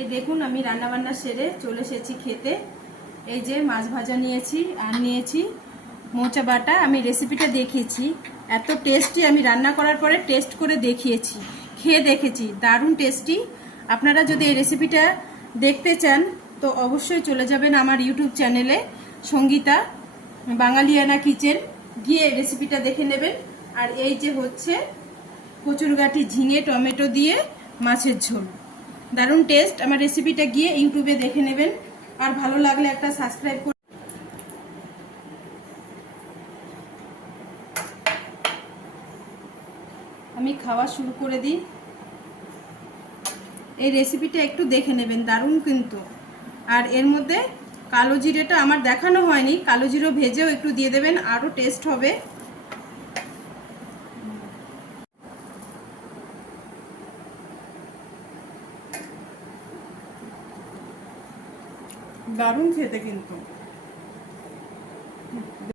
এই দেখুন, আমি রান্না বান্না সেরে চলে এসেছি খেতে। এই যে মাছ ভাজা নিয়েছি, আর নিয়েছি মোচা বাটা। আমি রেসিপিটা দেখিয়েছি। এত টেস্টি আমি রান্না করার পরে টেস্ট করে দেখিয়েছি। খেয়ে দেখেছি, দারুণ টেস্টি আপনারা যদি এই রেসিপিটা দেখতে চান, তো অবশ্যই চলে যাবেন আমার ইউটিউব চ্যানেলে সঙ্গীতা, বাঙালিয়ানা কিচেন। গিয়ে রেসিপিটা দেখে নেবেন। আর এই যে হচ্ছে কচুরগাঠি ঝিঙে, টমেটো দিয়ে মাছের ঝোল। দারুণ টেস্ট আমার রেসিপিটা গিয়ে ইউটিউবে দেখে নেবেন। আর ভালো লাগলে একটা সাবস্ক্রাইব করে আমি খাওয়া শুরু করে দিই। এই রেসিপিটা একটু দেখে নেবেন, দারুণ কিন্তু। আর এর মধ্যে কালো জিরেটা আমার দেখানো হয়নি। কালো জিরো ভেজেও একটু দিয়ে দেবেন, আরও টেস্ট হবে। দারুণ খেতে কিন্তু।